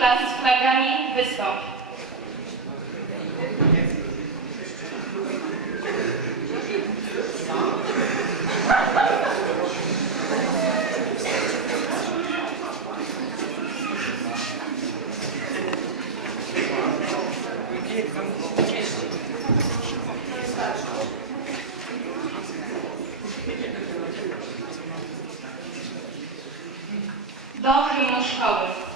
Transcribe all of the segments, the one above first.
klas z flagami wystąp. Do hymnu szkoły.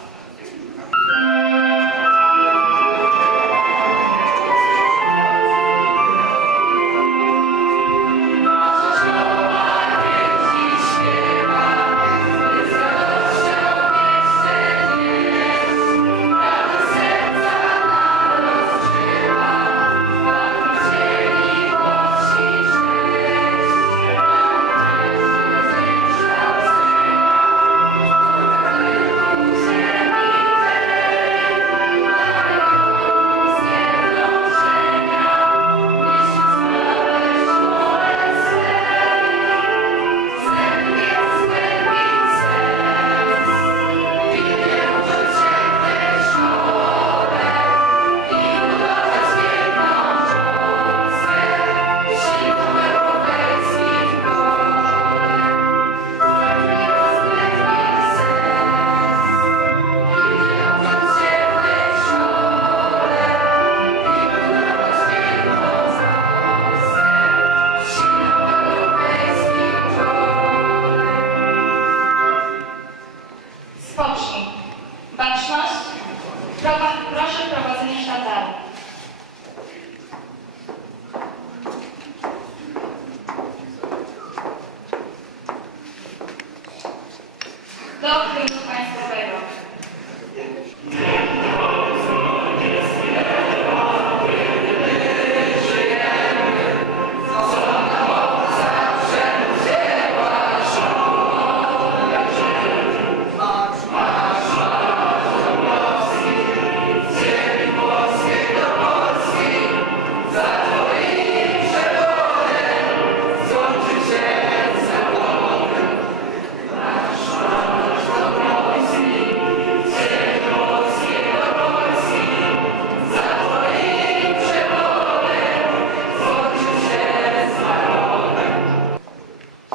Proszę prowadzenie sztandaru. Do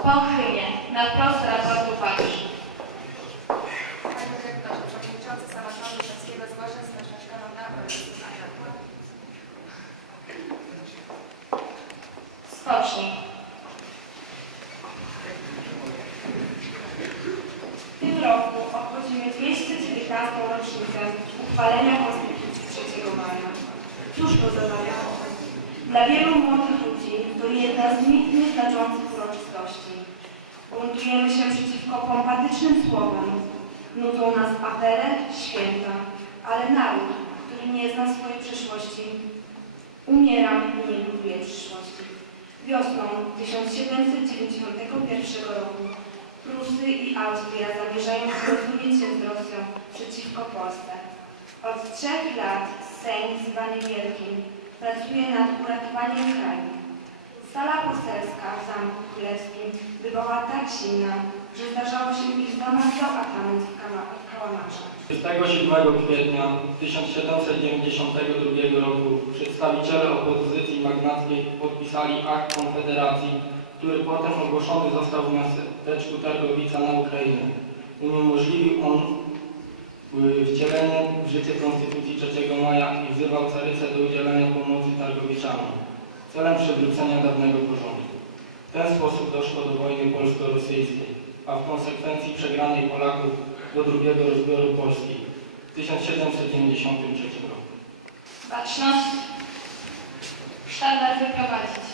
Po hymnie. Na wprost raportu patrz. Panie dyrektorze, przewodniczący samorządu zgłasza na. Spocznij. W tym roku obchodzimy 219. rocznicę uchwalenia Konstytucji 3 maja. Cóż to za? Dla wielu młodych ludzi to jedna z nieznaczących Buntujemy się przeciwko pompatycznym słowom. Nudzą nas apele, święta, ale naród, który nie zna swojej przeszłości, umiera i nie buduje przyszłości. Wiosną 1791 roku Prusy i Austria zamierzają porozumieć się z Rosją przeciwko Polsce. Od trzech lat Sejm zwany Wielkim pracuje nad uratowaniem kraju. Sala poselska w Zamku Królewskim bywała tak zimna, że zdarzało się, iż zamawiał atrament w kama- kałamarzach. 27 kwietnia 1792 roku przedstawiciele opozycji magnackiej podpisali akt konfederacji, który potem ogłoszony został w miasteczku Targowica na Ukrainie. Uniemożliwił on y, wcielenie w życie Konstytucji 3 maja i wzywał carycę do udzielenia pomocy Targowiczanom celem przywrócenia dawnego porządku. W ten sposób doszło do wojny polsko-rosyjskiej, a w konsekwencji przegranej Polaków do drugiego rozbioru Polski w 1793 roku. Baczność. Sztandar wyprowadzić.